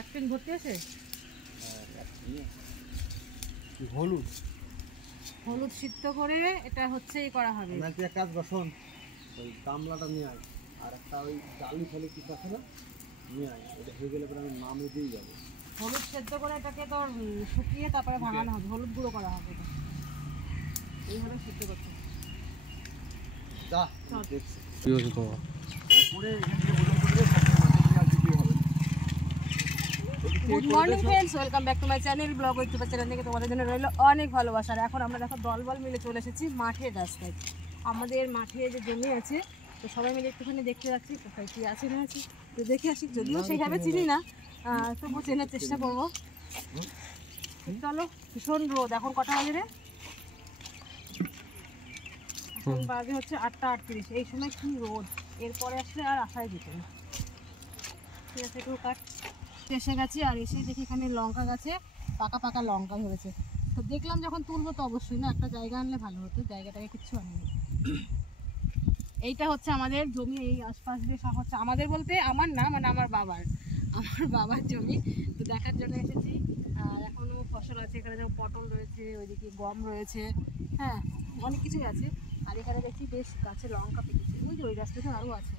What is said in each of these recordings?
এক টিন ভর্তি আছে। হলুদ হলুদ সিদ্ধ করে এটা হচ্ছে এই করা হবে। নাকি এক কাজ বসন, ওই গামলাটা নিয়ে আয়, আর একটা ওই জালি ফালি কিছু আছে না নিয়ে আয়, এটা হয়ে গেলে পরে আমি নামে দিয়ে যাবো। হলুদ সেদ্ধ করে এটাকে তো শুকিয়ে তারপরে ভাঙানো হবে, হলুদ গুঁড়ো করা হবে, এইভাবে সিদ্ধ করতে। যা দেখছি good morning friends, welcome back to my channel blog with channel থেকে তোমাদের জন্য রইলো অনেক ভালোবাসা। আর এখন আমরা দেখো দলবল মিলে চলে এসেছি মাঠের রাস্তায়। আমাদের মাঠে যে জমি আছে তো সবাই মিলে একটুখানি দেখতে যাচ্ছি কোথায় কী আছে না আছে, তো দেখে আসি। যদিও সেইভাবে চিনি না, তবুও চেনার চেষ্টা করবো। চলো, ভীষণ রোদ। এখন কটা বাজে রে? এখন বাজে হচ্ছে 8:38। এই সময় কি রোদ, এরপরে আসলে আর আসাই যেত না। ঠিক আছে, একটু কাট এসে গেছি। আর এসে দেখি এখানে লঙ্কা গাছে পাকা পাকা লঙ্কা ধরেছে। তো দেখলাম যখন তুলবো তো অবশ্যই না, একটা জায়গা আনলে ভালো হতো। জায়গাটাকে কিচ্ছু আনেনি। এইটা হচ্ছে আমাদের জমি, এই আশপাশ দিয়ে সব হচ্ছে আমাদের, বলতে আমার না, মানে আমার বাবার জমি। তো দেখার জন্য এসেছি। আর এখনও ফসল আছে এখানে, যেমন পটল রয়েছে, ওইদিকে গম রয়েছে, হ্যাঁ অনেক কিছুই আছে। আর এখানে দেখছি বেশ গাছে লঙ্কা পেকেছে, ওই যে ওই গাছটাতে আরও আছে,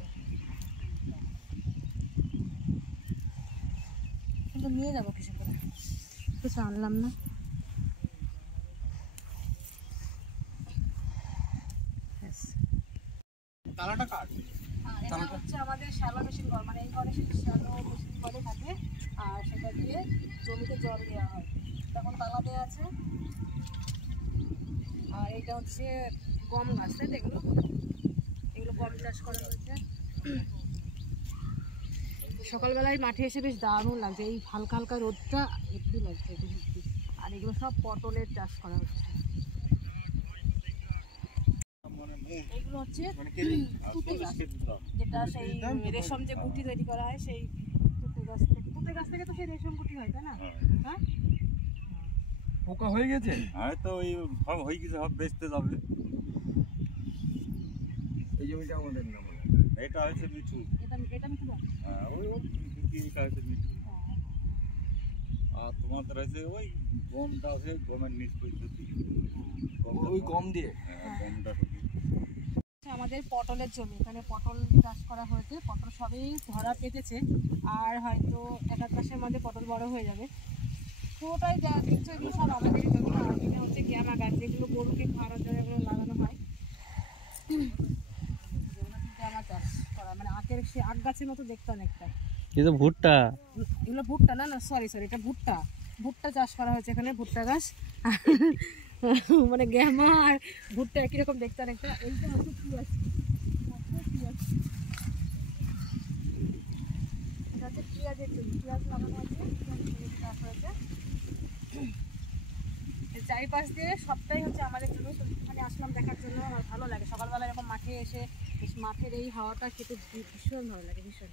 কিন্তু নিয়ে যাবো কিছু করে, কিছু আনলাম না। তালাটা কাট। আর এটা হচ্ছে আমাদের শ্যালো মেশিন ঘর, মানে এই ঘরে শ্যালো মেশিন ঘরে থাকে, আর সেটা দিয়ে জমিতে জল দেওয়া হয়। তখন তালা দেওয়া আছে। আর এটা হচ্ছে গম গাছ, তাই এগুলো গম চাষ করা হয়েছে। সকালবেলায় মাঠে এসে বেশ দারুণ লাগছে, এই হালকা হালকা রোদটা হেব্বি লাগছে একটু হেব্বি। আর এগুলো সব পটলের চাষ করা হচ্ছে। এইগুলো হচ্ছে তুতে গাছ, যেটা সেই রেশম যে গুটি তৈরি করা হয়, সেই তুতে গাছ থেকে তো সেই রেশম গুটি হয়, তাই না? হ্যাঁ, পোকা হয়ে গেছে, হয়তো ওই সব হয়ে গেছে, সব বেচতে যাবে। এই জমিটা আমাদের না, এটা হচ্ছে মিঠু। এটা মিঠু গাছ। হ্যাঁ, ওই এটা হচ্ছে মিঠু। আর তোমাদের হচ্ছে ওই গমটা আছে, গমের নিচ পর্যন্ত ওই গম দিয়ে গমটা আমাদের পটলের জমি, এখানে পটল চাষ করা হয়েছে। পটল সবই ধরা পেতেছে, আর হয়তো 1-8 মাসের মধ্যে পটল বড় হয়ে যাবে। পুরোটাই যা দেখছো এগুলো সব আমাদের জমি। আর এটা হচ্ছে গ্যামা গাছ, যেগুলো গরুকে খাওয়ানোর জন্য এগুলো লাগানো হয়। গ্যামা চাষ করা, মানে আখের সে আখ গাছের মতো দেখতে অনেকটা। কিন্তু ভুট্টা, এগুলো ভুট্টা না, সরি এটা ভুট্টা চাষ করা হয়েছে এখানে, ভুট্টা গাছ। মানে গ্যামা আর ভুট্টা একই রকম দেখতে অনেকটা। এইটা হচ্ছে পিঁয়াজ, এটা হচ্ছে পেঁয়াজের জমি, পেঁয়াজ লাগানো আছে, চাষ হয়েছে। চারিপাশ দিয়ে সবটাই হচ্ছে আমাদের জন্য। তো এখানে আসলাম দেখার জন্য, আমার ভালো লাগে। সকালবেলা এরকম মাঠে এসে মাঠের এই হাওয়াটা খেতে ভীষণ ভালো লাগে, ভীষণ।